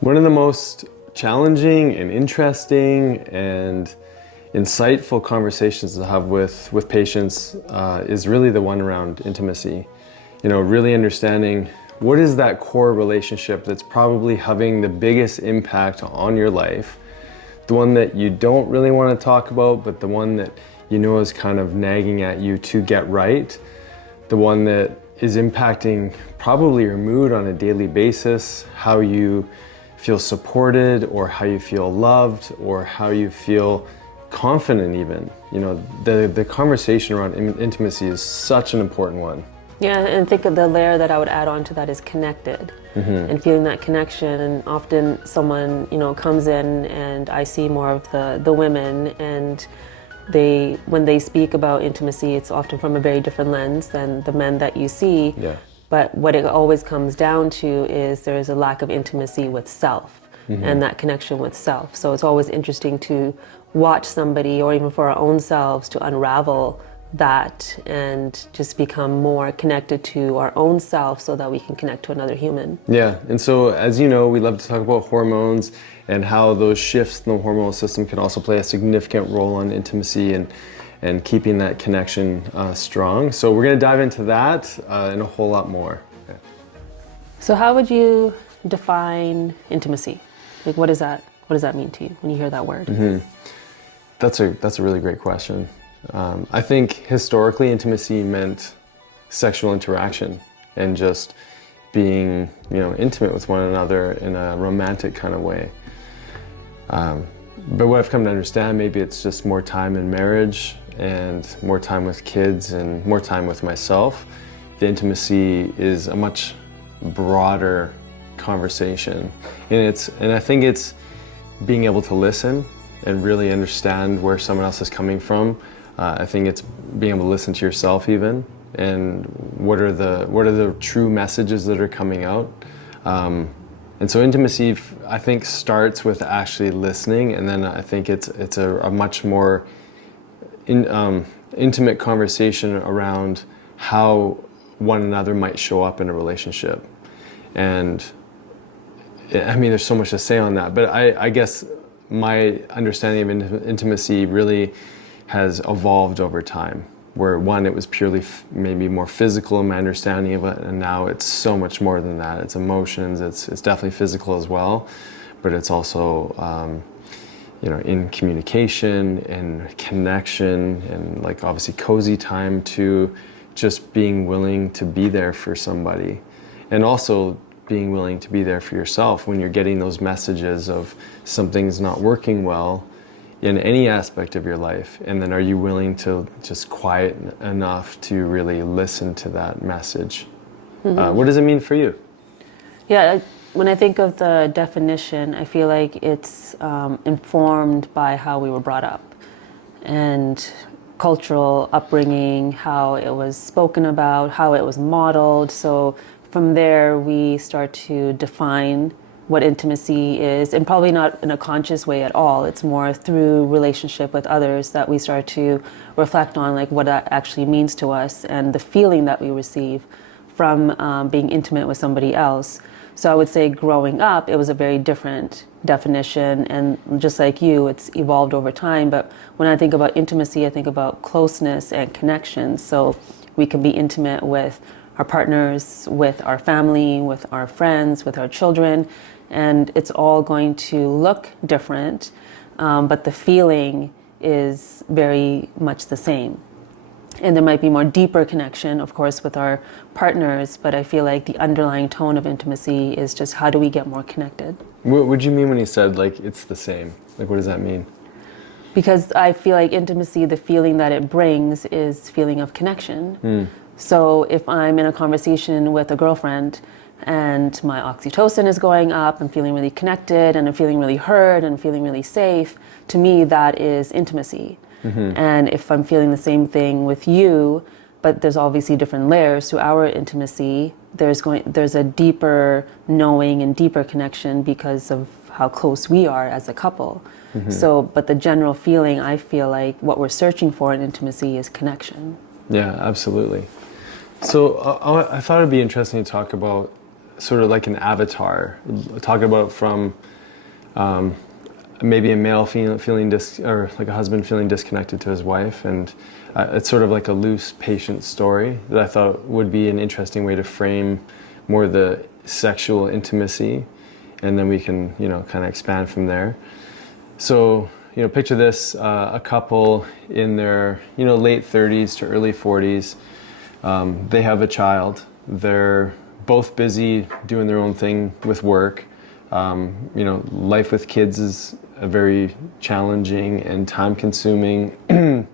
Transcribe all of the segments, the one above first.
One of the most challenging and interesting and insightful conversations to have with patients is really the one around intimacy. You know, really understanding what is that core relationship that's probably having the biggest impact on your life, the one that you don't really want to talk about, but the one that you know is kind of nagging at you to get right, the one that is impacting probably your mood on a daily basis, how you feel supported or how you feel loved or how you feel confident even. You know, the conversation around intimacy is such an important one. Yeah, and I think the layer that I would add on to that is connected and feeling that connection. And often someone, you know, comes in and I see more of the women, and when they speak about intimacy, it's often from a very different lens than the men that you see. Yeah. But what it always comes down to is there is a lack of intimacy with self and that connection with self. So it's always interesting to watch somebody, or even for our own selves, to unravel that and just become more connected to our own self so that we can connect to another human. Yeah, and so as you know, we love to talk about hormones and how those shifts in the hormonal system can also play a significant role on intimacy and keeping that connection strong. So we're going to dive into that and a whole lot more. Okay. So how would you define intimacy? Like, what does that mean to you when you hear that word? That's a really great question. I think historically intimacy meant sexual interaction and just being, you know, intimate with one another in a romantic kind of way. But what I've come to understand, maybe it's just more time in marriage and more time with kids and more time with myself. The intimacy is a much broader conversation, and I think it's being able to listen and really understand where someone else is coming from. I think it's being able to listen to yourself even, and what are the true messages that are coming out. And so intimacy, I think, starts with actually listening, and then I think it's a much more intimate conversation around how one another might show up in a relationship. And I mean, there's so much to say on that, but I guess my understanding of intimacy really has evolved over time, where one, it was purely maybe more physical in my understanding of it, and now it's so much more than that. It's emotions, it's definitely physical as well, but it's also you know, in communication and connection, and like obviously cozy time, to just being willing to be there for somebody, and also being willing to be there for yourself when you're getting those messages of something's not working well in any aspect of your life, and then are you willing to just quiet enough to really listen to that message? What does it mean for you? Yeah, when I think of the definition, I feel like it's informed by how we were brought up and cultural upbringing, how it was spoken about, how it was modeled. So from there, we start to define what intimacy is, and probably not in a conscious way at all. It's more through relationship with others that we start to reflect on, like, what that actually means to us and the feeling that we receive from being intimate with somebody else. So I would say growing up, it was a very different definition, and just like you, it's evolved over time. But when I think about intimacy, I think about closeness and connection. So we can be intimate with our partners, with our family, with our friends, with our children, and it's all going to look different, but the feeling is very much the same. And there might be more deeper connection, of course, with our partners, but I feel like the underlying tone of intimacy is just, how do we get more connected? What would you mean when you said, like, it's the same? Like, what does that mean? Because I feel like intimacy, the feeling that it brings is feeling of connection. So if I'm in a conversation with a girlfriend and my oxytocin is going up, I'm feeling really connected and I'm feeling really heard and feeling really safe, to me that is intimacy. And if I'm feeling the same thing with you, but there's obviously different layers to our intimacy, there's a deeper knowing and deeper connection because of how close we are as a couple. So, but the general feeling, I feel like what we're searching for in intimacy is connection. Yeah, absolutely. So I thought it'd be interesting to talk about sort of like an avatar, talk about from maybe a male feeling or like a husband feeling disconnected to his wife, and it's sort of like a loose patient story that I thought would be an interesting way to frame more the sexual intimacy, and then we can, you know, kind of expand from there. So, you know, picture this, a couple in their, you know, late 30s to early 40s. They have a child. They're both busy doing their own thing with work. You know, life with kids is a very challenging and time-consuming,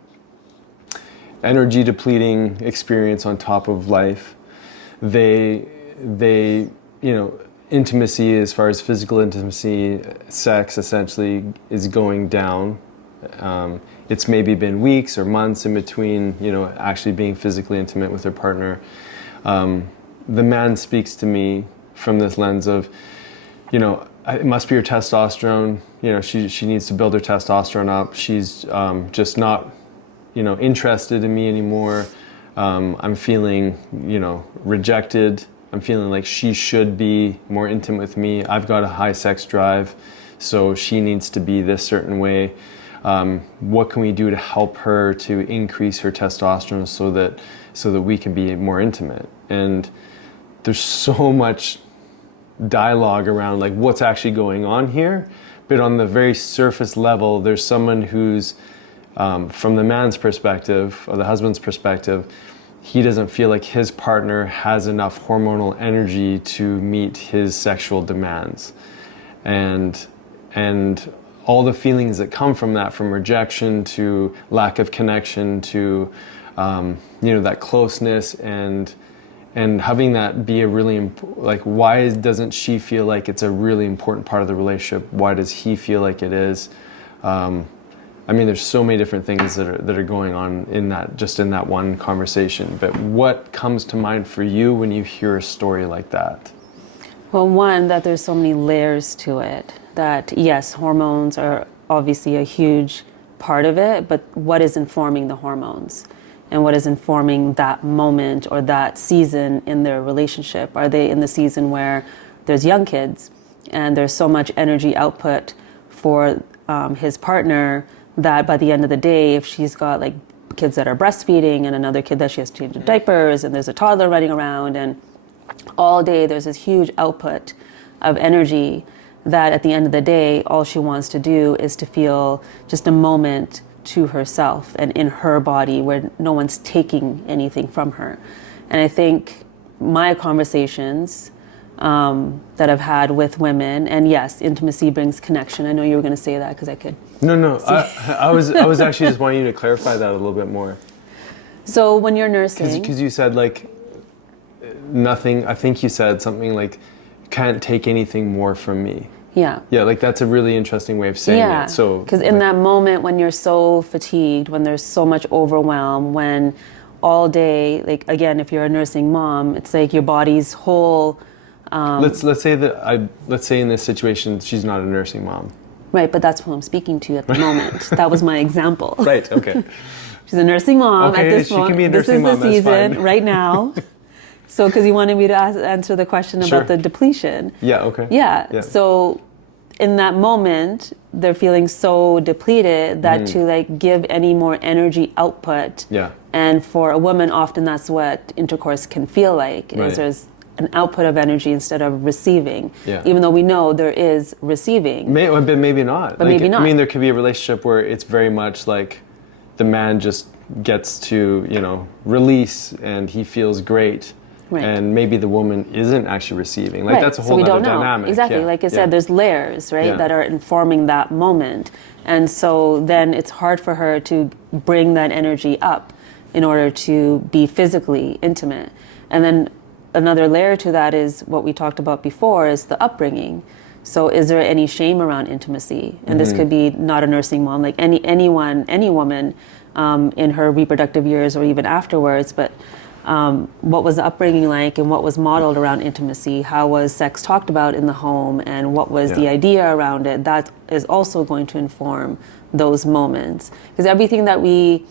energy depleting experience on top of life. They, you know, intimacy, as far as physical intimacy, sex essentially is going down. It's maybe been weeks or months in between, you know, actually being physically intimate with their partner. The man speaks to me from this lens of, you know, it must be her testosterone. You know, she needs to build her testosterone up. She's just not, you know, interested in me anymore. I'm feeling, you know, rejected. I'm feeling like she should be more intimate with me. I've got a high sex drive, so she needs to be this certain way. What can we do to help her to increase her testosterone so that we can be more intimate? And there's so much dialogue around like what's actually going on here, but on the very surface level, there's someone who's from the man's perspective or the husband's perspective, he doesn't feel like his partner has enough hormonal energy to meet his sexual demands, and all the feelings that come from that, from rejection to lack of connection to you know, that closeness, and having that be a really like, why doesn't she feel like it's a really important part of the relationship? Why does he feel like it is? I mean, there's so many different things that are going on in that one conversation. But what comes to mind for you when you hear a story like that? Well, one, that there's so many layers to it. That yes, hormones are obviously a huge part of it, but what is informing the hormones? And what is informing that moment or that season in their relationship? Are they in the season where there's young kids and there's so much energy output for his partner that by the end of the day, if she's got like kids that are breastfeeding and another kid that she has to change the diapers, and there's a toddler running around, and all day there's this huge output of energy that at the end of the day, all she wants to do is to feel just a moment to herself and in her body where no one's taking anything from her. And I think my conversations that I've had with women, and yes, intimacy brings connection. I know you were going to say that because I could. No. I was actually just wanting you to clarify that a little bit more. So when you're nursing, because you said like nothing. I think you said something like, "Can't take anything more from me." Yeah. Yeah, like that's a really interesting way of saying it. So because in that moment when you're so fatigued, when there's so much overwhelm, when all day, like again, if you're a nursing mom, it's like your body's whole. Let's say in this situation she's not a nursing mom. Right, but that's who I'm speaking to at the moment. That was my example. Right. Okay. She's a nursing mom okay, at this she moment. Can be a nursing this is mom, the season fine. right now. So, because you wanted me to answer the question Sure. about the depletion. Yeah. Okay. Yeah. So, in that moment, they're feeling so depleted that to like give any more energy output. Yeah. And for a woman, often that's what intercourse can feel like. Right. Is there's an output of energy instead of receiving. Yeah. Even though we know there is receiving. But maybe not. But maybe not. I mean, there could be a relationship where it's very much like the man just gets to, you know, release and he feels great. Right. And maybe the woman isn't actually receiving. Like right. that's a So whole we other don't know. dynamic. Exactly. Yeah. Like I said, there's layers, right, Yeah. that are informing that moment. And so then it's hard for her to bring that energy up in order to be physically intimate. And then another layer to that is what we talked about before, is the upbringing. So is there any shame around intimacy? And this could be not a nursing mom, like any woman in her reproductive years or even afterwards, but what was the upbringing like and what was modeled around intimacy? How was sex talked about in the home, and what was the idea around it? That is also going to inform those moments. Because everything that we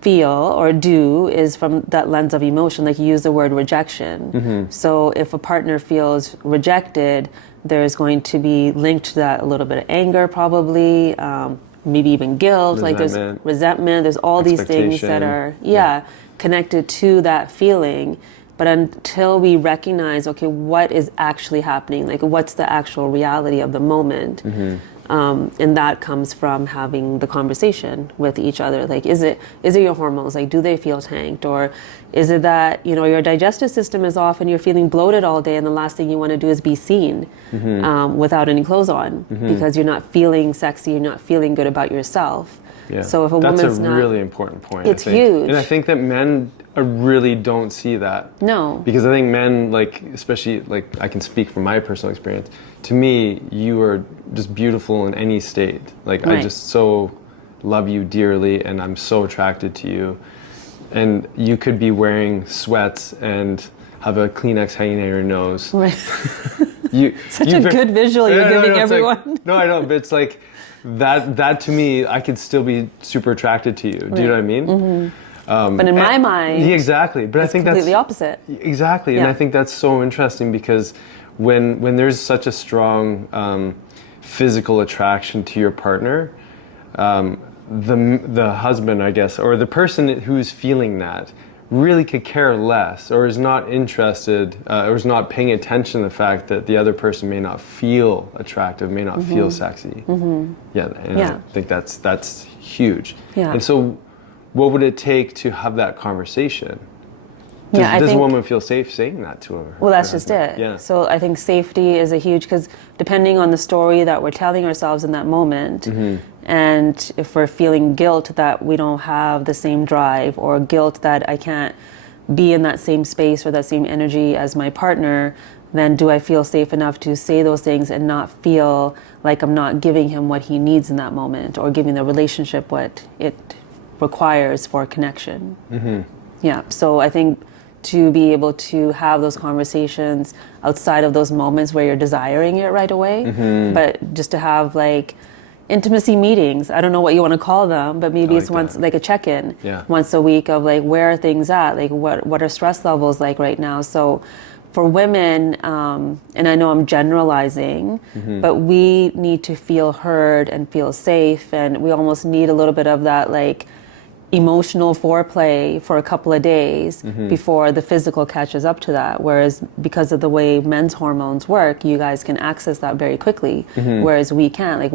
feel or do is from that lens of emotion, like you use the word rejection. So if a partner feels rejected, there's going to be linked to that a little bit of anger probably, maybe even guilt, like there's resentment, there's all these things that are connected to that feeling. But until we recognize, okay, what is actually happening, like what's the actual reality of the moment, and that comes from having the conversation with each other. Like, is it your hormones? Like, do they feel tanked? Or is it that, your digestive system is off and you're feeling bloated all day and the last thing you want to do is be seen without any clothes on because you're not feeling sexy, you're not feeling good about yourself. Yeah. So if a That's woman's a really important point. It's I think. huge. And I think that men really don't see that. No. Because I think men, like, especially, like, I can speak from my personal experience. To me, you are just beautiful in any state. Like, I just so love you dearly and I'm so attracted to you. And you could be wearing sweats and have a Kleenex hanging out your nose. Right. Such a good visual you're giving everyone. Like, no, I know, but it's like that to me, I could still be super attracted to you. Do you know what I mean? But in my mind, exactly. But I think that's completely opposite. Exactly, and I think that's so interesting because when there's such a strong physical attraction to your partner, the husband, I guess, or the person who's feeling that, really could care less, or is not interested, or is not paying attention to the fact that the other person may not feel attractive, may not feel sexy. I think that's huge. And so, what would it take to have that conversation? Does a woman feel safe saying that to her? Well, that's just it. Yeah. So I think safety is a huge, because depending on the story that we're telling ourselves in that moment, and if we're feeling guilt that we don't have the same drive, or guilt that I can't be in that same space or that same energy as my partner, then do I feel safe enough to say those things and not feel like I'm not giving him what he needs in that moment, or giving the relationship what it requires for connection? Yeah, so I think to be able to have those conversations outside of those moments where you're desiring it right away, but just to have like intimacy meetings. I don't know what you want to call them, but maybe it's once, like a check-in once a week of like, where are things at? Like what are stress levels like right now? So for women, and I know I'm generalizing, but we need to feel heard and feel safe, and we almost need a little bit of that like emotional foreplay for a couple of days before the physical catches up to that. Whereas because of the way men's hormones work, you guys can access that very quickly, whereas we can't. Like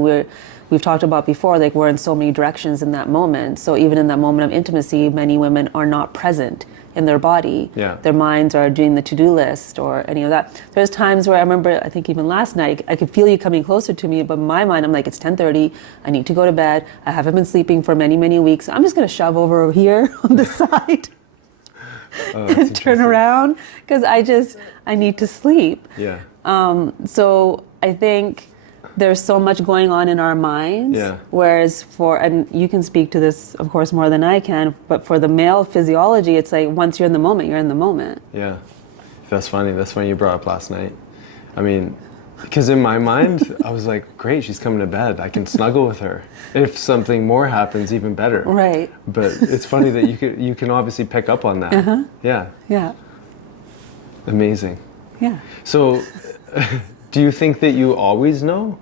we've talked about before, like we're in so many directions in that moment. So even in that moment of intimacy, many women are not present in their body. Their minds are doing the to-do list or any of that. There's times where I remember, I think even last night, I could feel you coming closer to me, but in my mind, I'm like, it's 10:30, I need to go to bed. I haven't been sleeping for many, many weeks. I'm just gonna shove over here on the side and turn around, because I need to sleep. So I think there's so much going on in our minds. Whereas and you can speak to this, of course, more than I can, but for the male physiology, it's like once you're in the moment, you're in the moment. Yeah. That's funny. That's funny you brought up last night. I mean, because in my mind, I was like, great, she's coming to bed. I can snuggle with her. If something more happens, even better. Right. But it's funny that you can obviously pick up on that. Yeah. Amazing. Yeah. So, do you think that you always know?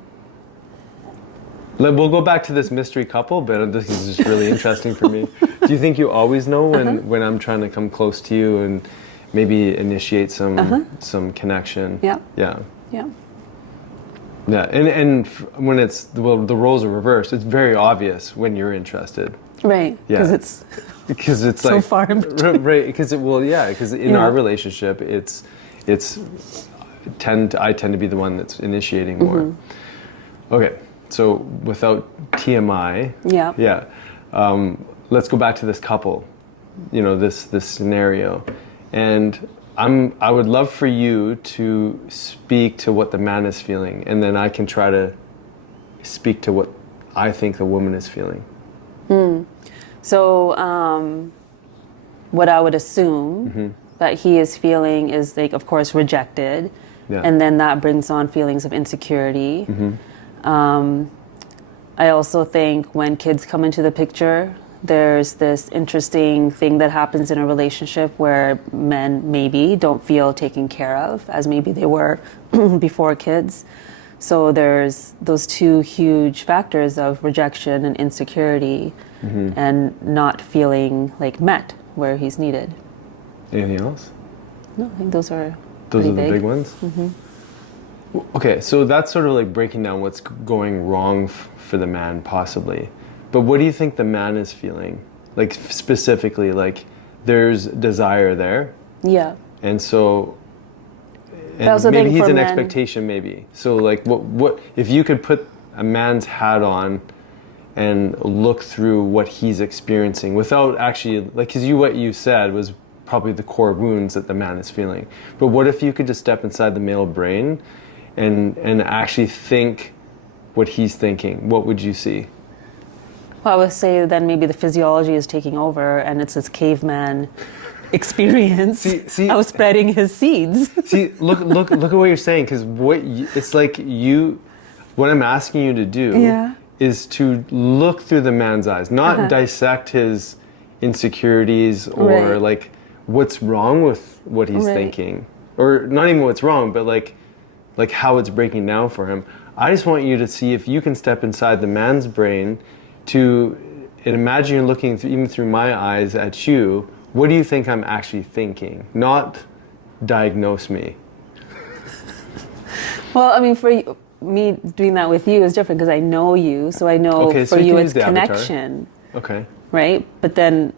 We'll go back to this mystery couple, but this is just really interesting for me. Do you think you always know when I'm trying to come close to you and maybe initiate some connection? Yeah. And when it's the roles are reversed, it's very obvious when you're interested. Right. Yeah. Because it's so like, far in between. Right. Because in our relationship, I tend to be the one that's initiating more. Okay. So without TMI, let's go back to this couple, this scenario, and I would love for you to speak to what the man is feeling, and then I can try to speak to what I think the woman is feeling. So what I would assume that he is feeling is, like, of course, rejected, and then that brings on feelings of insecurity. I also think when kids come into the picture, there's this interesting thing that happens in a relationship where men maybe don't feel taken care of as maybe they were before kids. So there's those two huge factors of rejection and insecurity and not feeling like met where he's needed. Anything else? No, I think those are Those pretty are the big ones? Okay, so that's sort of like breaking down what's going wrong for the man, possibly. But what do you think the man is feeling? Like, specifically, like, there's desire there. Yeah. And so, I also maybe think he's for an men- expectation, maybe. So, like, what if you could put a man's hat on and look through what he's experiencing without actually, like, because what you said was probably the core wounds that the man is feeling. But what if you could just step inside the male brain and actually think what he's thinking? What would you see? Well, I would say then maybe the physiology is taking over and it's this caveman experience See- of spreading his seeds. See, look at what you're saying, because it's like what I'm asking you to do Yeah. is to look through the man's eyes, not dissect his insecurities or Right. like what's wrong with what he's Right. thinking, or not even what's wrong, but like how it's breaking down for him. I just want you to see if you can step inside the man's brain and imagine you're looking even through my eyes at you. What do you think I'm actually thinking? Not diagnose me. Well, I mean, me doing that with you is different because I know you, so I know Okay, so for you you can it's use the avatar. connection, Okay. right? But then,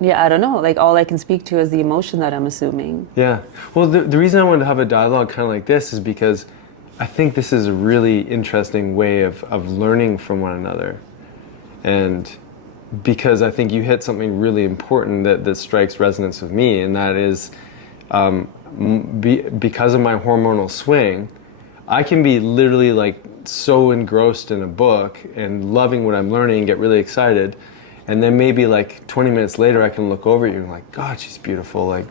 yeah, I don't know. Like all I can speak to is the emotion that I'm assuming. Yeah. Well, the reason I wanted to have a dialogue kind of like this is because I think this is a really interesting way of learning from one another. And because I think you hit something really important that strikes resonance with me, and that is because of my hormonal swing, I can be literally like so engrossed in a book and loving what I'm learning and get really excited. And then maybe like 20 minutes later, I can look over at you and like, God, she's beautiful. Like,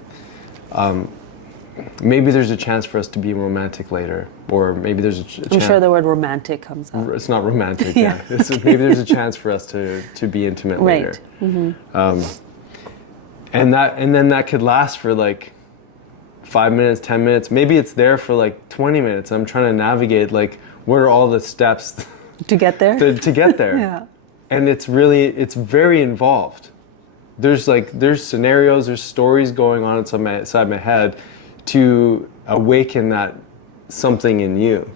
maybe there's a chance for us to be romantic later, or maybe there's a chance. I'm sure the word romantic comes up. It's not romantic. Yeah. Yeah. Maybe there's a chance for us to be intimate later. Right. And then that could last for like 5 minutes, 10 minutes. Maybe it's there for like 20 minutes. I'm trying to navigate like what are all the steps To get there? to get there. Yeah. And it's very involved. There's scenarios, there's stories going on inside my head to awaken that something in you.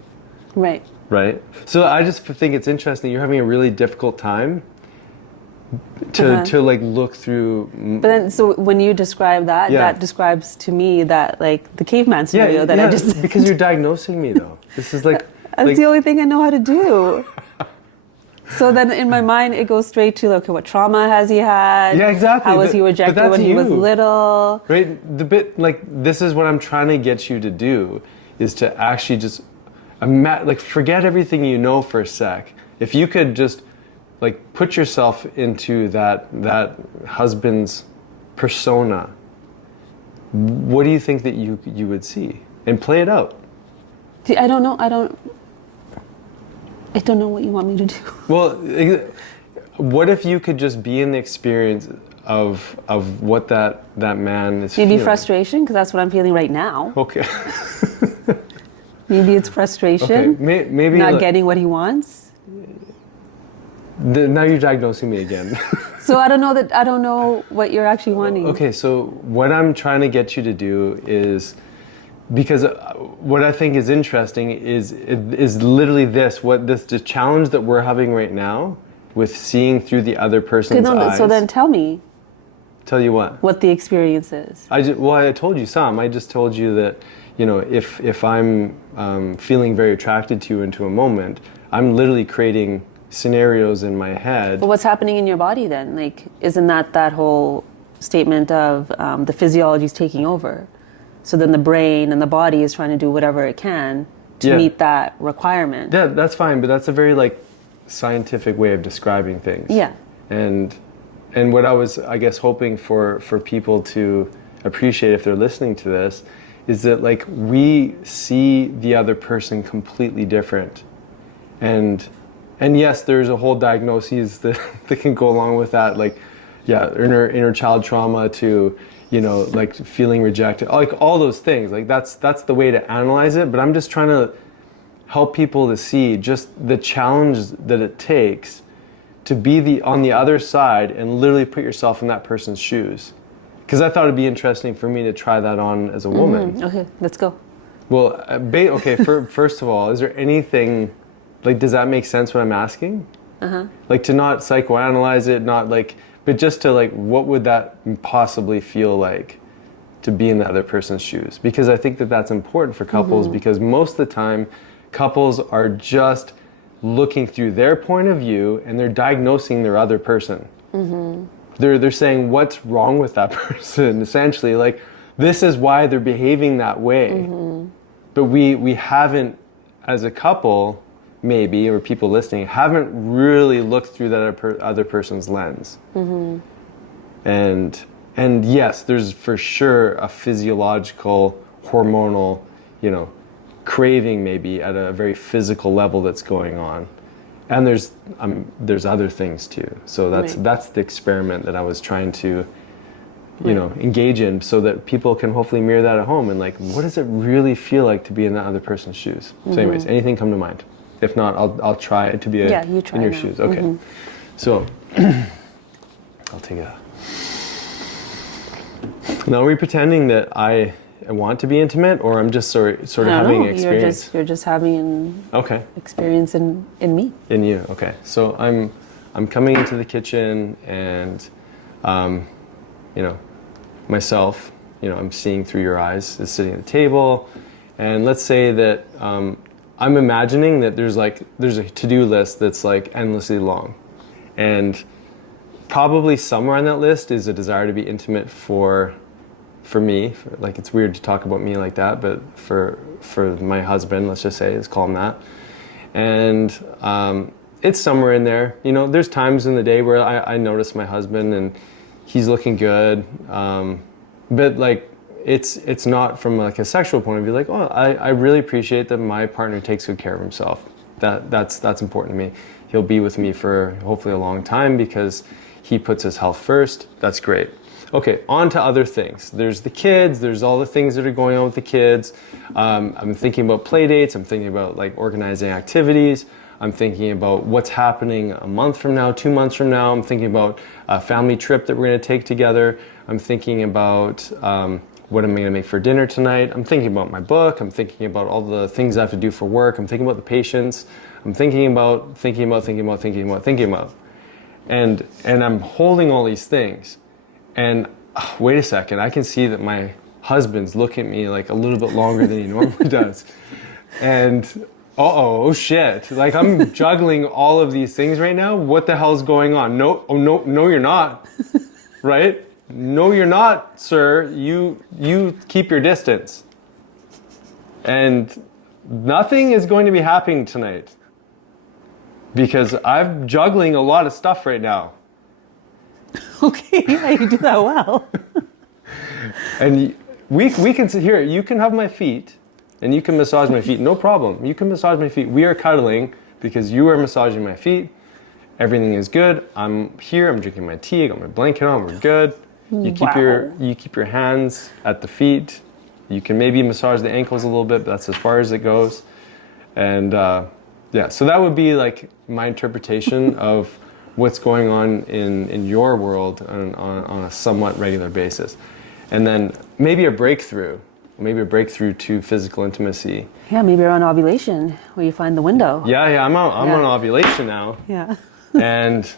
Right. Right? So I just think it's interesting. You're having a really difficult time to like look through. But then, so when you describe that, Yeah. that describes to me that like the caveman scenario that I just. because you're diagnosing me though. This is like That's the only thing I know how to do. So then in my mind, it goes straight to, okay, what trauma has he had? Yeah, exactly. How was he But rejected that's when he was you. little? right. The bit like this is what I'm trying to get you to do is to actually just like forget everything you know for a sec. If you could just like put yourself into that husband's persona, what do you think that you would see? And play it out. See, I don't know. I don't know what you want me to do. Well, what if you could just be in the experience of what that man is Maybe feeling? frustration, because that's what I'm feeling right now. Okay. Maybe it's frustration. Okay. Maybe not like, getting what he wants. now you're diagnosing me again. So I don't know what you're actually wanting. Okay, so what I'm trying to get you to do is, because what I think is interesting is literally the challenge that we're having right now with seeing through the other person's eyes. So then tell me Tell you what the experience is. I told you some. I just told you that, if I'm feeling very attracted to you into a moment, I'm literally creating scenarios in my head. But what's happening in your body then? Like, isn't that whole statement of the physiology is taking over? So then the brain and the body is trying to do whatever it can to meet that requirement. Yeah, that's fine, but that's a very scientific way of describing things. Yeah. And what I was, I guess, hoping for people to appreciate if they're listening to this is that we see the other person completely different. And And yes, there's a whole diagnoses that, that can go along with that, like, yeah, inner child trauma to, you know, like feeling rejected, like all those things. Like that's the way to analyze it. But I'm just trying to help people to see just the challenge that it takes to be on the other side and literally put yourself in that person's shoes. Because I thought it'd be interesting for me to try that on as a woman. Okay, let's go. Well, okay. First of all, is there anything, like, does that make sense what I'm asking? Like to not psychoanalyze it, not like, but just to like, what would that possibly feel like to be in the other person's shoes? Because I think that that's important for couples because most of the time, couples are just looking through their point of view and they're diagnosing their other person. They're saying what's wrong with that person, essentially. Like, this is why they're behaving that way. But we haven't, as a couple, maybe, or people listening, haven't really looked through that other person's lens. And yes, there's for sure a physiological, hormonal, you know, craving maybe at a very physical level that's going on. And there's other things too. So that's the experiment that I was trying to, you know, engage in, so that people can hopefully mirror that at home and like, what does it really feel like to be in that other person's shoes? So anyways, anything come to mind? If not, I'll try to be in your shoes. Okay. So I'll take a. Now, are we pretending that I want to be intimate, or I'm just sort of having an experience? You're just having an experience in me. In you, okay. So I'm coming into the kitchen and, you know, myself, you know, I'm seeing through your eyes, is sitting at the table, and let's say that I'm imagining that there's a to-do list that's like endlessly long, and probably somewhere on that list is a desire to be intimate for me. Like, it's weird to talk about me like that, but for my husband, let's just say, let's call him that. And it's somewhere in there. You know, there's times in the day where I notice my husband and he's looking good, but like it's not from like a sexual point of view. Like, oh, I really appreciate that my partner takes good care of himself. That's important to me. He'll be with me for hopefully a long time because he puts his health first. That's great. Okay, on to other things. There's the kids, there's all the things that are going on with the kids. I'm thinking about play dates, I'm thinking about like organizing activities. I'm thinking about what's happening a month from now, 2 months from now. I'm thinking about a family trip that we're gonna take together. I'm thinking about what am I gonna make for dinner tonight. I'm thinking about my book. I'm thinking about all the things I have to do for work. I'm thinking about the patients. I'm thinking about. And I'm holding all these things. And wait a second, I can see that my husband's looking at me like a little bit longer than he normally does. And oh shit, like I'm juggling all of these things right now. What the hell's going on? No, you're not, right? No, you're not, sir. You keep your distance. And nothing is going to be happening tonight because I'm juggling a lot of stuff right now. Okay, yeah, you do that well. And we can sit here. You can have my feet, and you can massage my feet. No problem. You can massage my feet. We are cuddling because you are massaging my feet. Everything is good. I'm here. I'm drinking my tea. I got my blanket on. We're good. You keep your hands at the feet. You can maybe massage the ankles a little bit, but that's as far as it goes. And yeah, so that would be like my interpretation of what's going on in your world on a somewhat regular basis. And then maybe a breakthrough to physical intimacy. Yeah, maybe around ovulation, where you find the window. Yeah, I'm on ovulation now. Yeah. And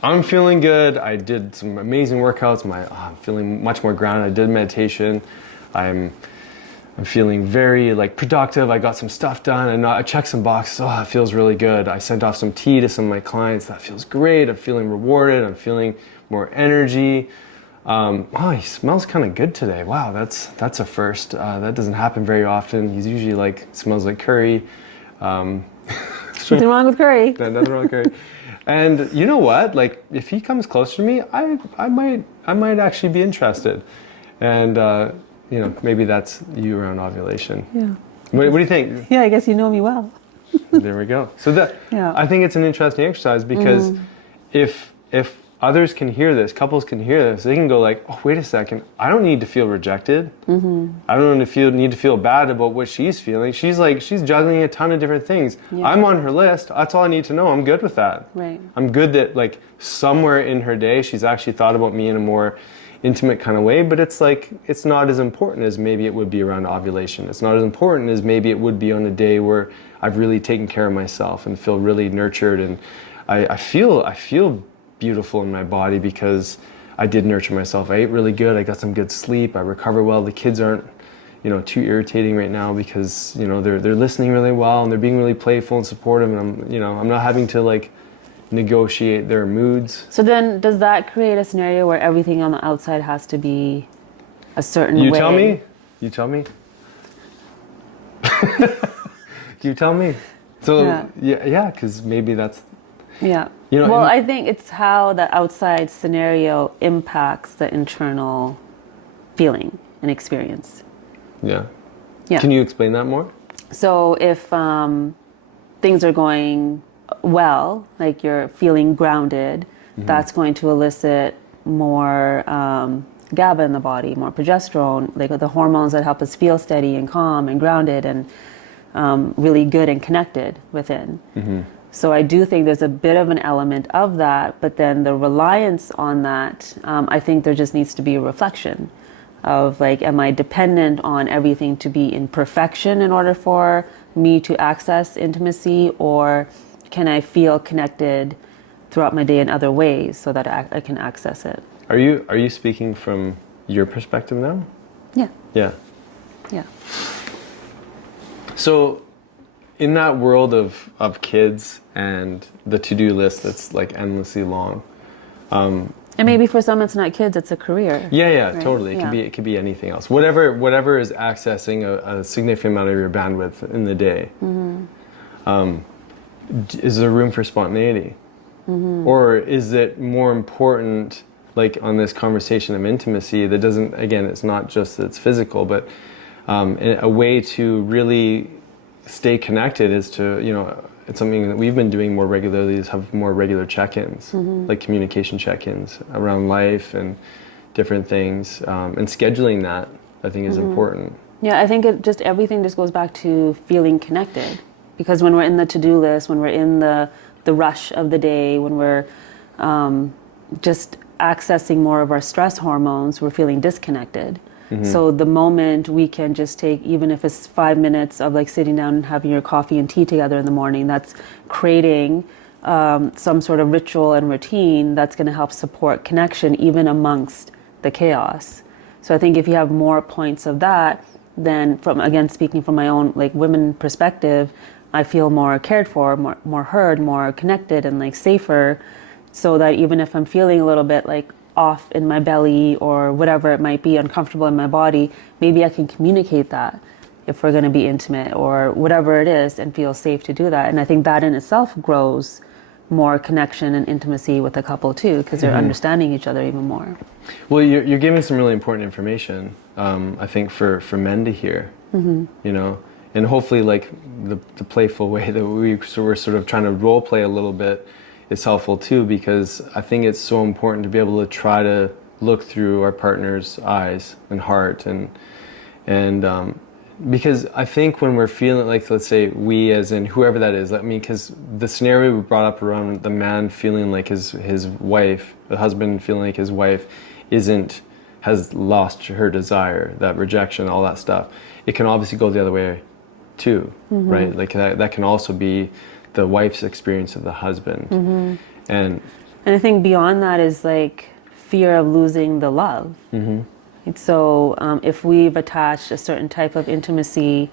I'm feeling good. I did some amazing workouts. I'm feeling much more grounded. I did meditation. I'm feeling very like productive. I got some stuff done and I checked some boxes. Oh, it feels really good. I sent off some tea to some of my clients. That feels great. I'm feeling rewarded. I'm feeling more energy. Oh, he smells kind of good today. Wow, that's a first. That doesn't happen very often. He's usually like, smells like curry. Nothing wrong with curry. Nothing wrong with curry. And you know what? Like, if he comes closer to me, I might actually be interested. And you know, maybe that's you around ovulation. Yeah. What do you think? Yeah, I guess you know me well. There we go. So that Yeah. I think it's an interesting exercise because if others can hear this, couples can hear this, they can go like, oh, wait a second, I don't need to feel rejected. I don't need to feel bad about what she's feeling. She's juggling a ton of different things. Yeah. I'm on her list. That's all I need to know. I'm good with that. Right. I'm good that like somewhere in her day she's actually thought about me in a more intimate kind of way, but it's like it's not as important as maybe it would be around ovulation. It's not as important as maybe it would be on a day where I've really taken care of myself and feel really nurtured, and I feel beautiful in my body because I did nurture myself. I ate really good. I got some good sleep. I recover well. The kids aren't, too irritating right now because, they're listening really well and they're being really playful and supportive, and I'm not having to like negotiate their moods. So then does that create a scenario where everything on the outside has to be a certain way? You tell me. You tell me. You tell me. So yeah, because maybe that's. Yeah. Well, I think it's how the outside scenario impacts the internal feeling and experience. Yeah. Yeah. Can you explain that more? So if things are going well, like you're feeling grounded, that's going to elicit more GABA in the body, more progesterone, like the hormones that help us feel steady and calm and grounded and really good and connected within. So I do think there's a bit of an element of that, but then the reliance on that, I think there just needs to be a reflection of like, am I dependent on everything to be in perfection in order for me to access intimacy, or can I feel connected throughout my day in other ways so that I can access it? Are you speaking from your perspective now? Yeah. Yeah. Yeah. So in that world of kids and the to-do list that's like endlessly long. And maybe for some it's not kids, it's a career. Yeah, right? totally. It could be anything else. Whatever is accessing a significant amount of your bandwidth in the day. Is there room for spontaneity? Or is it more important, like on this conversation of intimacy that doesn't, again, it's not just that it's physical, but a way to really stay connected is to, it's something that we've been doing more regularly, is have more regular check-ins, like communication check-ins around life and different things. And scheduling that, I think, is important. Yeah, I think everything just goes back to feeling connected. Because when we're in the to-do list, when we're in the rush of the day, when we're just accessing more of our stress hormones, we're feeling disconnected. So the moment we can just take, even if it's 5 minutes of like sitting down and having your coffee and tea together in the morning, that's creating some sort of ritual and routine that's going to help support connection even amongst the chaos. So I think if you have more points of that, then speaking from my own like women perspective, I feel more cared for, more heard, more connected and like safer, so that even if I'm feeling a little bit like off in my belly or whatever it might be, uncomfortable in my body, maybe I can communicate that if we're going to be intimate or whatever it is and feel safe to do that. And I think that in itself grows more connection and intimacy with a couple too, because they're understanding each other even more. Well, you're giving some really important information, I think, for men to hear, and hopefully like the playful way that we're sort of trying to role play a little bit is helpful too, because I think it's so important to be able to try to look through our partner's eyes and heart, and because I think when we're feeling like, let's say we as in whoever that is, I mean, because the scenario we brought up around the man feeling like his wife, the husband feeling like his wife has lost her desire, that rejection, all that stuff, it can obviously go the other way too, right? Like that can also be the wife's experience of the husband. And I think beyond that is like fear of losing the love. And so if we've attached a certain type of intimacy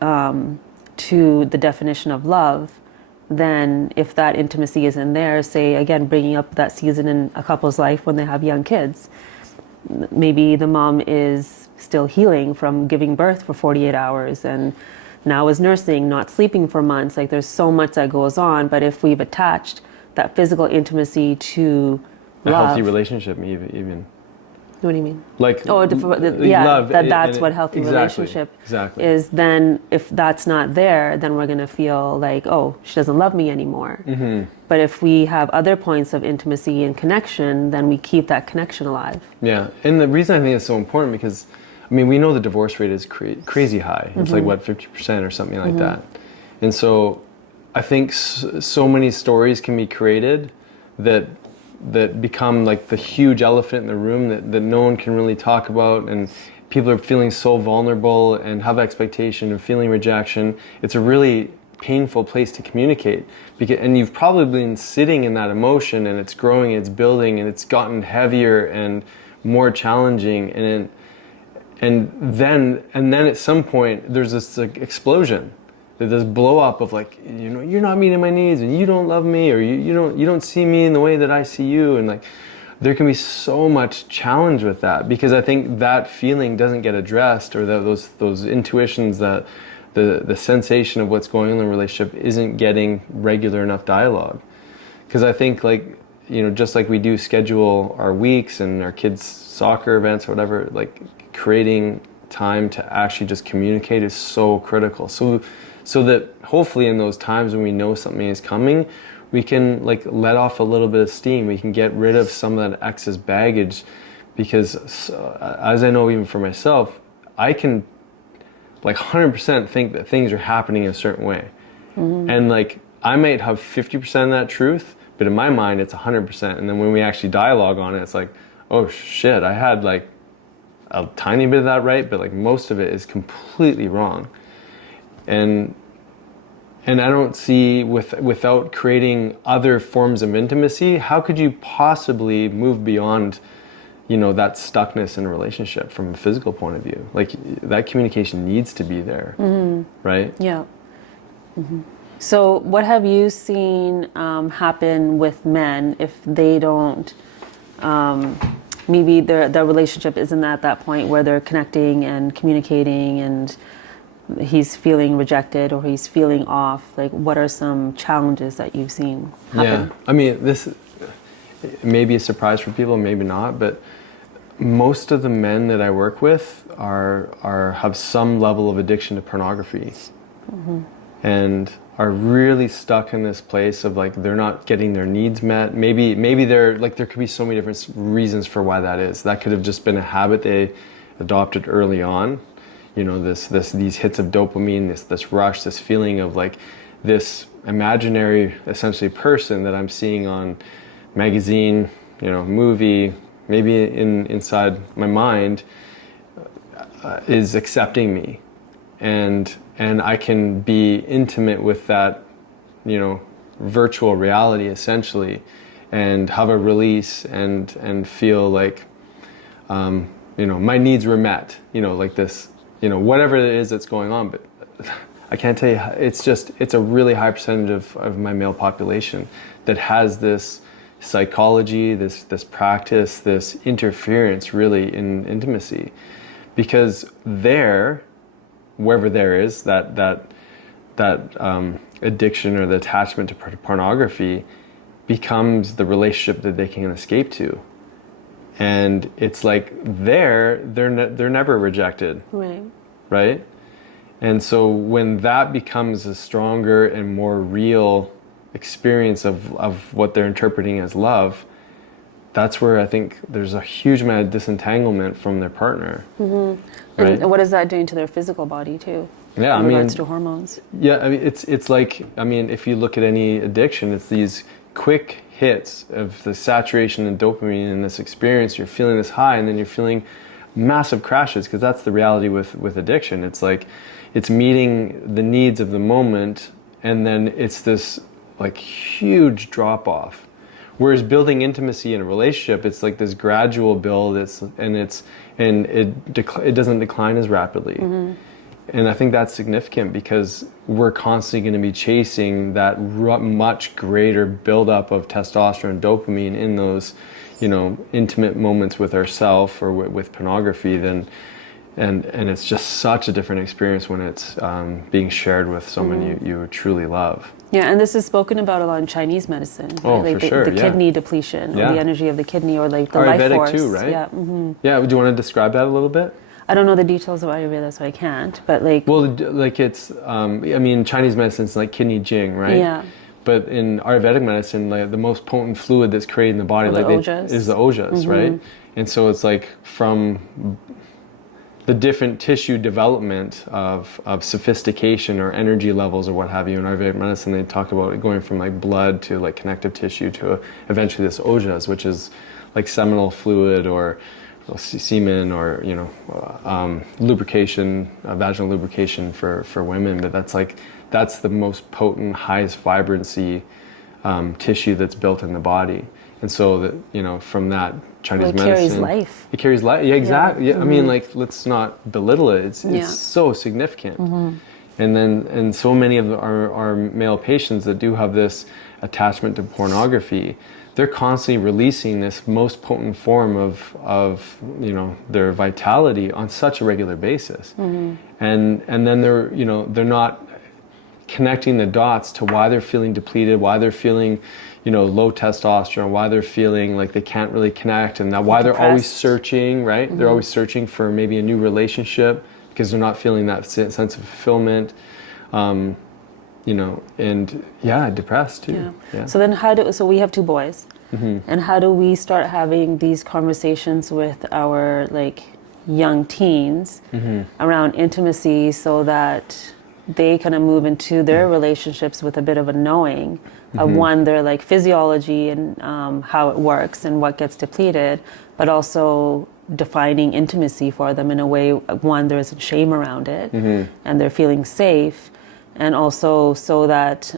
to the definition of love, then if that intimacy isn't there, say again, bringing up that season in a couple's life when they have young kids, maybe the mom is still healing from giving birth for 48 hours and now is nursing, not sleeping for months. Like there's so much that goes on, but if we've attached that physical intimacy to a love, healthy relationship even. What do you mean? Like, Oh, yeah, love, that's what healthy exactly, relationship exactly. is. Then if that's not there, then we're going to feel like, oh, she doesn't love me anymore. Mm-hmm. But if we have other points of intimacy and connection, then we keep that connection alive. Yeah, and the reason I think it's so important because, I mean, we know the divorce rate is crazy high. It's like, what, 50% or something like that. And so I think so many stories can be created that become like the huge elephant in the room that no one can really talk about, and people are feeling so vulnerable and have expectation and feeling rejection. It's a really painful place to communicate, and you've probably been sitting in that emotion, and it's growing, it's building, and it's gotten heavier and more challenging, and then at some point there's this like explosion, this blow up of like, you know, you're not meeting my needs, and you don't love me, or you don't see me in the way that I see you, and like there can be so much challenge with that, because I think that feeling doesn't get addressed, or those intuitions, that the sensation of what's going on in the relationship isn't getting regular enough dialogue. Because I think, like, you know, just like we do schedule our weeks and our kids' soccer events or whatever, like creating time to actually just communicate is so critical. So that hopefully in those times when we know something is coming, we can like let off a little bit of steam. We can get rid of some of that excess baggage, because as I know even for myself, I can like 100% think that things are happening in a certain way. And like I might have 50% of that truth, but in my mind it's 100%. And then when we actually dialogue on it, it's like, oh shit, I had like a tiny bit of that right, but like most of it is completely wrong. And I don't see, without creating other forms of intimacy, how could you possibly move beyond, you know, that stuckness in a relationship from a physical point of view? Like that communication needs to be there, right? Yeah. So what have you seen happen with men if they don't, maybe their relationship isn't at that point where they're connecting and communicating, and he's feeling rejected or he's feeling off? Like, what are some challenges that you've seen happen? Yeah, I mean, this may be a surprise for people, maybe not, but most of the men that I work with have some level of addiction to pornography, and are really stuck in this place of like they're not getting their needs met. Maybe they're like, there could be so many different reasons for why that is. That could have just been a habit they adopted early on. You know, these hits of dopamine, this rush, this feeling of like this imaginary, essentially, person that I'm seeing on magazine, you know, movie, maybe inside my mind, is accepting me, and I can be intimate with that, you know, virtual reality essentially, and have a release and feel like, you know, my needs were met. You know, like this. You know, whatever it is that's going on, but I can't tell you, it's a really high percentage of my male population that has this psychology, this practice, this interference really in intimacy. Because wherever there is that addiction or the attachment to pornography becomes the relationship that they can escape to. And it's like they're never rejected, right? And so when that becomes a stronger and more real experience of what they're interpreting as love, that's where I think there's a huge amount of disentanglement from their partner. Right? And what is that doing to their physical body too? Yeah, in regards to hormones. Yeah, I mean, it's like, I mean, if you look at any addiction, it's these quick hits of the saturation and dopamine in this experience. You're feeling this high, and then you're feeling massive crashes, because that's the reality with addiction. It's like it's meeting the needs of the moment, and then it's this like huge drop off. Whereas building intimacy in a relationship, it's like this gradual build. It doesn't decline as rapidly. And I think that's significant, because we're constantly going to be chasing that much greater buildup of testosterone and dopamine in those, you know, intimate moments with ourselves or with pornography than and it's just such a different experience when it's being shared with someone you truly love. Yeah, and this is spoken about a lot in Chinese medicine. Right? Oh, like for sure, the yeah. kidney depletion, or Yeah. the energy of the kidney, or like the life Ayurvedic force. too, right? Yeah. Yeah, do you want to describe that a little bit? I don't know the details of Ayurveda, so I can't. But like, Well, like it's, I mean, Chinese medicine is like kidney jing, right? yeah, But in Ayurvedic medicine, like the most potent fluid that's created in the body, the like ojas. is the ojas, right? And so it's like from the different tissue development of sophistication or energy levels or what have you. In Ayurvedic medicine, they talk about it going from like blood to like connective tissue to eventually this ojas, which is like seminal fluid or semen or, you know, lubrication, vaginal lubrication for women. But that's the most potent, highest vibrancy tissue that's built in the body. And so that, you know, from that Chinese medicine, carries life. It carries life. Yeah, exactly. Yeah. Yeah. I mean, like, let's not belittle it. It's Yeah. so significant. And so many of our male patients that do have this attachment to pornography, they're constantly releasing this most potent form of you know, their vitality on such a regular basis. And then they're not connecting the dots to why they're feeling depleted, why they're feeling, you know, low testosterone, why they're feeling like they can't really connect, and that why they're always searching, right? They're always searching for maybe a new relationship because they're not feeling that sense of fulfillment, you know, and yeah, depressed too. Yeah. So then so we have two boys, and how do we start having these conversations with our like young teens around intimacy so that they kind of move into their relationships with a bit of a knowing of one, their like physiology and how it works and what gets depleted, but also defining intimacy for them in a way, one, there isn't shame around it and they're feeling safe, and also so that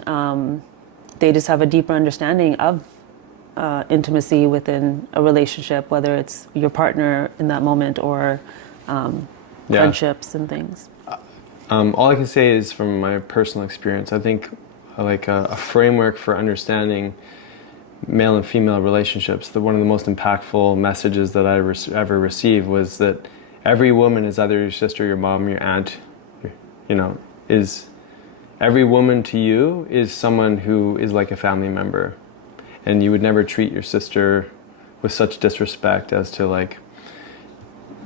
they just have a deeper understanding of intimacy within a relationship, whether it's your partner in that moment or friendships and things. All I can say is from my personal experience, I think like a framework for understanding male and female relationships, one of the most impactful messages that I ever received was that every woman is either your sister, your mom, your aunt, you know, every woman to you is someone who is like a family member. And you would never treat your sister with such disrespect as to, like,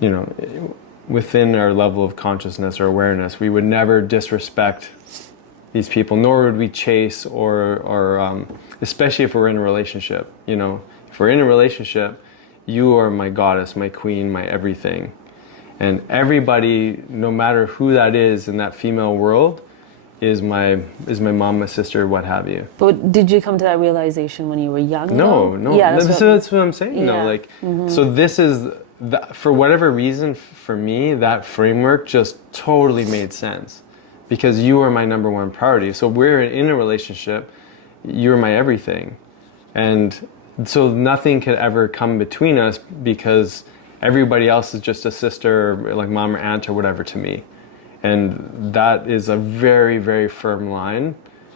you know, within our level of consciousness or awareness, we would never disrespect these people, nor would we chase or especially if we're in a relationship. You know, if we're in a relationship, you are my goddess, my queen, my everything. And everybody, no matter who that is in that female world, is my mom, my sister, what have you. But did you come to that realization when you were young? No. Yeah, that's what I'm saying. Yeah. No, like, so this is, for whatever reason, for me, that framework just totally made sense. Because you are my number one priority. So we're in a relationship, you're my everything. And so nothing could ever come between us because everybody else is just a sister, or like mom or aunt or whatever to me. And that is a very, very firm line.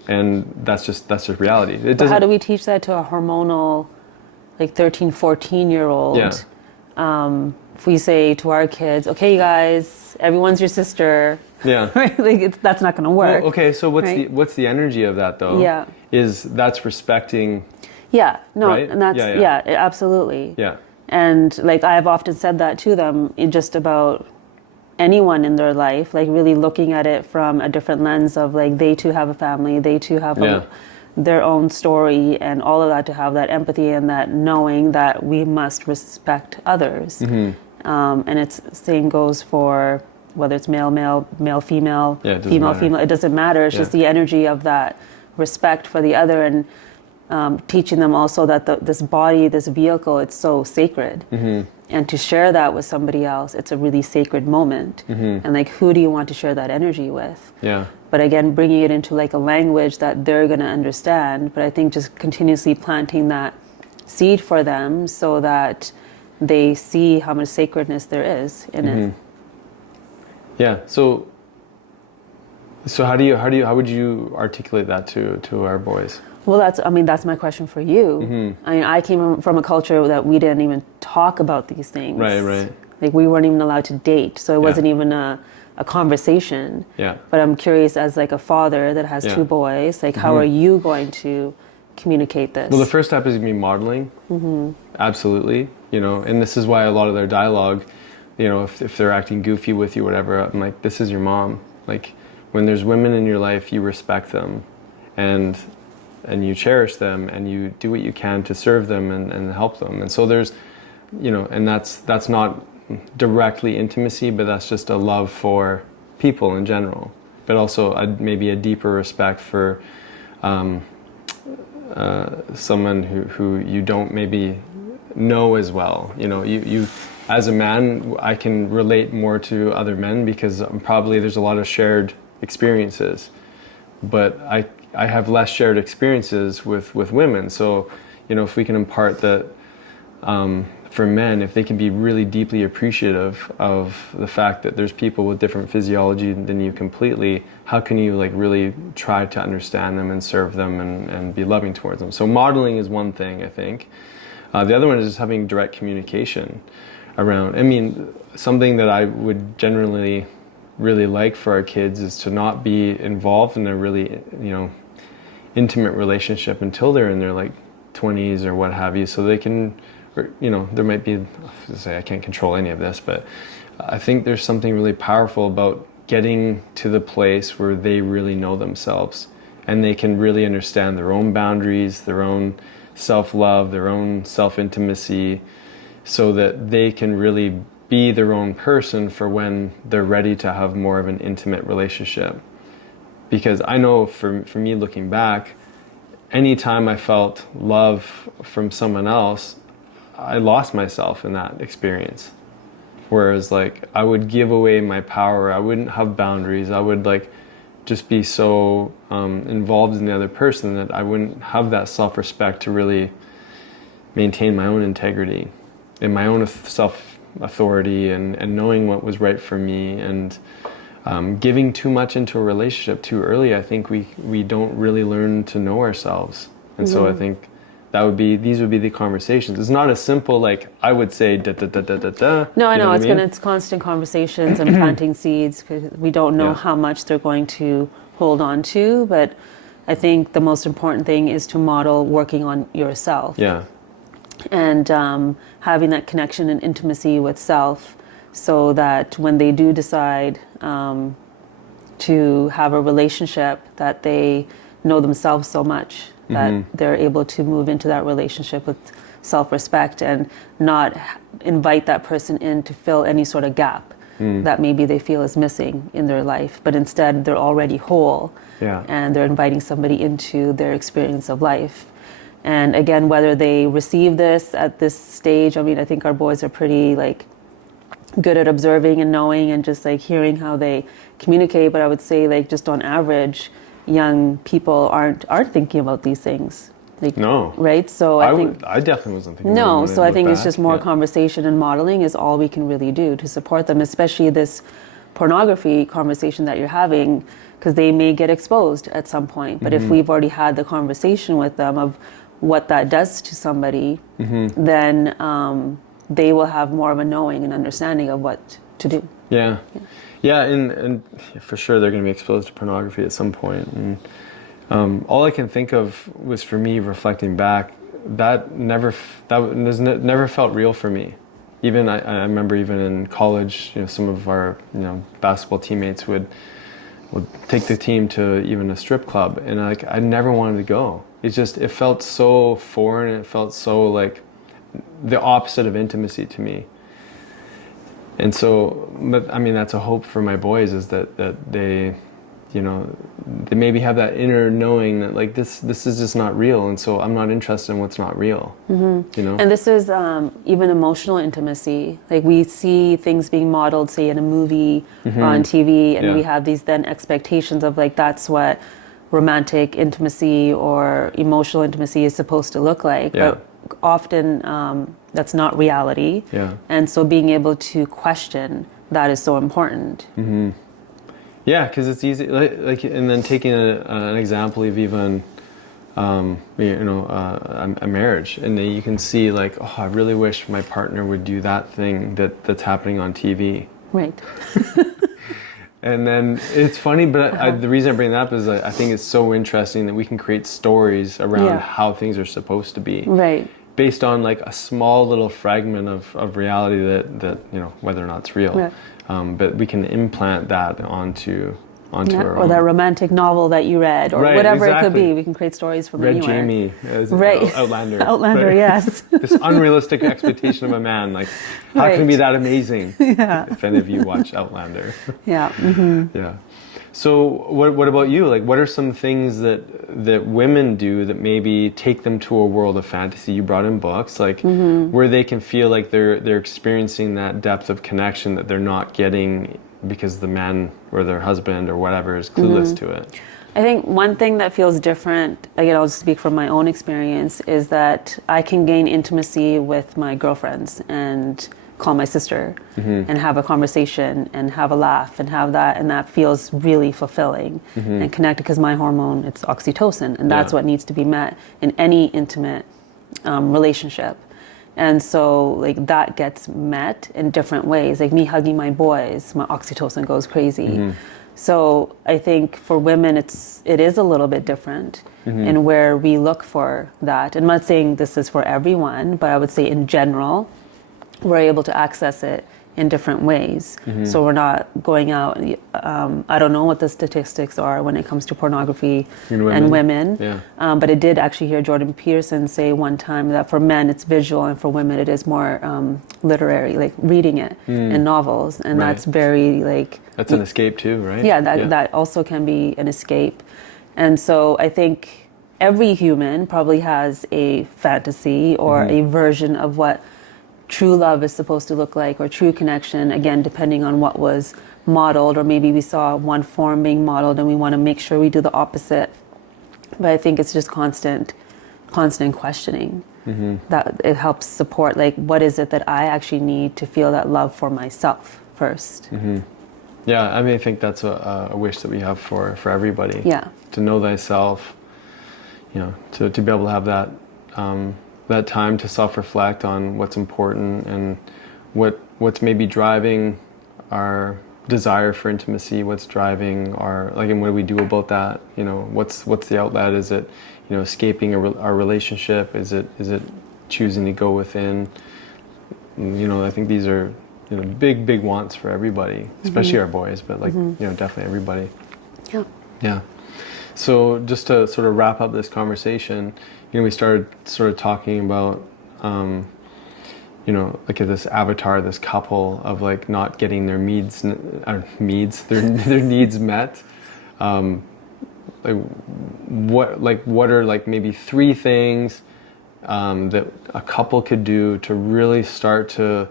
And that's just reality. But how do we teach that to a hormonal, like 13, 14-year-old? Yeah. If we say to our kids, okay, you guys, everyone's your sister. Yeah. Right? Like that's not going to work. Well, okay, so right? what's the energy of that though? Yeah. Is that's respecting. Yeah. No, right? and that's absolutely. Yeah. And like I've often said that to them in just about anyone in their life, like really looking at it from a different lens of like they too have a family, they too have their own story, and all of that, to have that empathy and that knowing that we must respect others. And it's same goes for whether it's male, female, female, it doesn't matter. It's just the energy of that respect for the other, and teaching them also that this body, this vehicle, it's so sacred. And to share that with somebody else, it's a really sacred moment. And like, who do you want to share that energy with? Yeah. But again, bringing it into like a language that they're going to understand. But I think just continuously planting that seed for them so that they see how much sacredness there is in it. Yeah. So how would you articulate that to our boys? Well, that's my question for you. I mean, I came from a culture that we didn't even talk about these things. Right. Like we weren't even allowed to date, so it Yeah. wasn't even a conversation. Yeah. But I'm curious, as like a father that has Yeah. 2 boys, like how are you going to communicate this? Well, the first step is going to be modeling. Absolutely. You know, and this is why a lot of their dialogue, you know, if they're acting goofy with you, whatever, I'm like, this is your mom. Like, when there's women in your life, you respect them, and you cherish them, and you do what you can to serve them and help them. And so there's, you know, and that's not directly intimacy, but that's just a love for people in general, but also maybe a deeper respect for someone who you don't maybe know as well. You know, you as a man, I can relate more to other men because probably there's a lot of shared experiences, but I have less shared experiences with women. So, you know, if we can impart that for men, if they can be really deeply appreciative of the fact that there's people with different physiology than you completely, how can you like really try to understand them and serve them and be loving towards them? So modeling is one thing, I think. The other one is just having direct communication around. I mean, something that I would generally really like for our kids is to not be involved in a really, you know, intimate relationship until they're in their like 20s or what have you, so they can, or, you know, there might be, I can't control any of this, but I think there's something really powerful about getting to the place where they really know themselves and they can really understand their own boundaries, their own self-love, their own self-intimacy, so that they can really be their own person for when they're ready to have more of an intimate relationship. Because I know for me looking back, anytime I felt love from someone else, I lost myself in that experience. Whereas like I would give away my power, I wouldn't have boundaries, I would like just be so involved in the other person that I wouldn't have that self-respect to really maintain my own integrity and my own self-authority and knowing what was right for me. And giving too much into a relationship too early, I think we don't really learn to know ourselves. And so I think these would be the conversations. It's not as simple like I would say da da da da da da. No, I know, it's constant conversations and planting seeds, because we don't know how much they're going to hold on to. But I think the most important thing is to model working on yourself. Yeah. And having that connection and intimacy with self, so that when they do decide to have a relationship, that they know themselves so much that they're able to move into that relationship with self-respect and not invite that person in to fill any sort of gap that maybe they feel is missing in their life, but instead they're already whole, and they're inviting somebody into their experience of life. And again, whether they receive this at this stage, I mean, I think our boys are pretty like good at observing and knowing and just like hearing how they communicate. But I would say like just on average, young people aren't thinking about these things. Like, No. Right? So I definitely wasn't thinking about it no, when so I I look think it's back. just more conversation and modeling is all we can really do to support them, especially this pornography conversation that you're having, because they may get exposed at some point. But if we've already had the conversation with them of what that does to somebody, then they will have more of a knowing and understanding of what to do. Yeah, and for sure they're going to be exposed to pornography at some point. And all I can think of was, for me, reflecting back, that never felt real for me. Even I remember even in college, some of our basketball teammates would take the team to even a strip club, and I never wanted to go. It felt so foreign. It felt so like the opposite of intimacy to me. And so, but I mean, that's a hope for my boys, is that they, they maybe have that inner knowing that like this is just not real, and so I'm not interested in what's not real. And this is even emotional intimacy. Like we see things being modeled, say in a movie or on TV, and we have these then expectations of like that's what romantic intimacy or emotional intimacy is supposed to look like. But often that's not reality. And so being able to question that is so important. Yeah, because it's easy. Like, and then taking an example of even a marriage, and then you can see like, oh, I really wish my partner would do that thing that's happening on TV. Right. And then it's funny, but the reason I bring that up is I think it's so interesting that we can create stories around how things are supposed to be. Right. Based on like a small little fragment of reality that whether or not it's real. But we can implant that onto our or own. that romantic novel that you read, or whatever it could be. We can create stories from Read anywhere. Jamie as Outlander. Outlander, right? yes. This unrealistic expectation of a man, like how can it be that amazing? If any of you watch Outlander. Yeah. So what about you? Like, what are some things that women do that maybe take them to a world of fantasy? You brought in books, like where they can feel like they're experiencing that depth of connection that they're not getting because the man or their husband or whatever is clueless to it. I think one thing that feels different, again, I'll speak from my own experience, is that I can gain intimacy with my girlfriends and call my sister and have a conversation and have a laugh and have that, and that feels really fulfilling and connected, because my hormone, it's oxytocin, and that's what needs to be met in any intimate relationship. And so like that gets met in different ways. Like me hugging my boys, my oxytocin goes crazy. So I think for women it is a little bit different in where we look for that. And I'm not saying this is for everyone, but I would say in general we're able to access it in different ways. So we're not going out, I don't know what the statistics are when it comes to pornography and women. But I did actually hear Jordan Peterson say one time that for men it's visual and for women it is more literary, like reading it in novels. And that's very like... That's an escape too, right? Yeah, that also can be an escape. And so I think every human probably has a fantasy or a version of what true love is supposed to look like, or true connection, again, depending on what was modeled, or maybe we saw one form being modeled and we want to make sure we do the opposite. But I think it's just constant questioning that it helps support, like, what is it that I actually need to feel that love for myself first. Yeah, I mean, I think that's a wish that we have for everybody. Yeah. To know thyself, to be able to have that that time to self-reflect on what's important and what's maybe driving our desire for intimacy, what's driving our, like, and what do we do about that? What's the outlet? Is it, escaping our relationship? Is it choosing to go within? I think these are, big wants for everybody, especially our boys, but like, definitely everybody. Yeah. So just to sort of wrap up this conversation, we started sort of talking about, like this avatar, this couple of like not getting their needs met. What are like maybe 3 things that a couple could do to really start to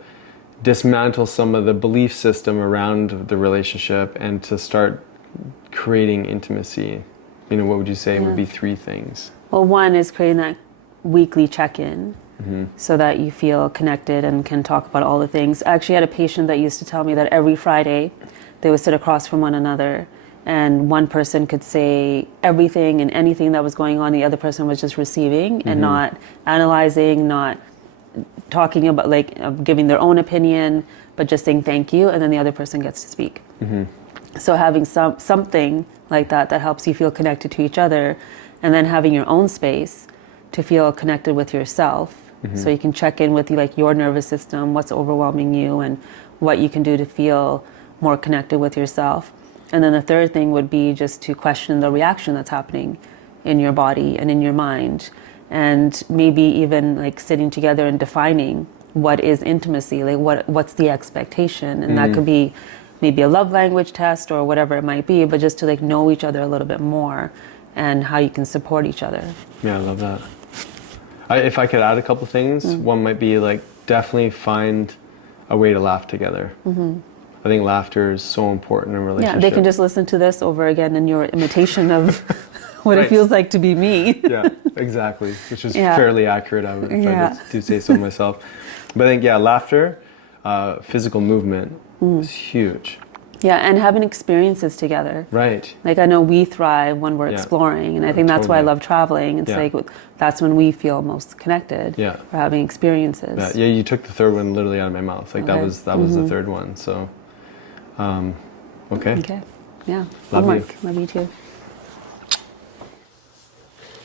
dismantle some of the belief system around the relationship and to start creating intimacy? What would you say would be 3 things? Well, one is creating that weekly check-in so that you feel connected and can talk about all the things. I actually had a patient that used to tell me that every Friday they would sit across from one another and one person could say everything and anything that was going on, the other person was just receiving and not analyzing, not talking about, like, giving their own opinion, but just saying thank you, and then the other person gets to speak. So having something like that helps you feel connected to each other, and then having your own space to feel connected with yourself. So you can check in with your nervous system, what's overwhelming you, and what you can do to feel more connected with yourself. And then the third thing would be just to question the reaction that's happening in your body and in your mind, and maybe even like sitting together and defining what is intimacy, like what's the expectation, and that could be maybe a love language test or whatever it might be, but just to like know each other a little bit more and how you can support each other. Yeah, I love that. If I could add a couple things, one might be like definitely find a way to laugh together. I think laughter is so important in a relationship. Yeah, they can just listen to this over again in your imitation of what it feels like to be me. Yeah, exactly, which is fairly accurate, I do say so myself. But I think, laughter, physical movement is huge. Yeah, and having experiences together. Right. Like I know we thrive when we're Yeah. exploring, and I think that's why I Totally. love traveling. It's Yeah. like that's when we feel most connected. Yeah. We're having experiences. Yeah, you took the third one literally out of my mouth. Like that Okay. was the third one. So, okay. Okay. Yeah. Love Homework. you. Love you too.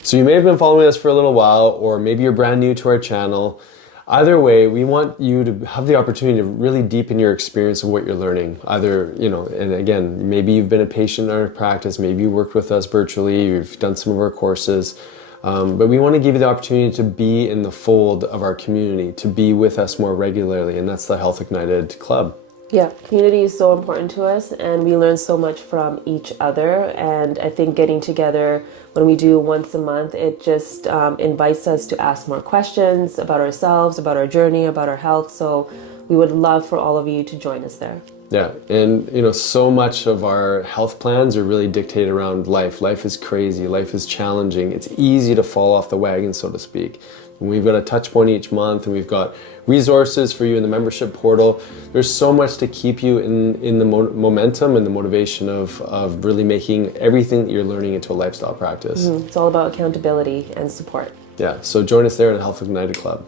So you may have been following us for a little while, or maybe you're brand new to our channel. Either way, we want you to have the opportunity to really deepen your experience of what you're learning. Either, and again, maybe you've been a patient in our practice, maybe you worked with us virtually, you've done some of our courses, but we want to give you the opportunity to be in the fold of our community, to be with us more regularly, and that's the Health Ignited Club. Yeah, community is so important to us, and we learn so much from each other. And I think getting together when we do once a month, it just invites us to ask more questions about ourselves, about our journey, about our health. So we would love for all of you to join us there. Yeah, and so much of our health plans are really dictated around life. Life is crazy, life is challenging. It's easy to fall off the wagon, so to speak. And we've got a touch point each month, and we've got resources for you in the membership portal. There's so much to keep you in the momentum and the motivation of really making everything that you're learning into a lifestyle practice. It's all about accountability and support. Yeah, so join us there at Health Ignited Club.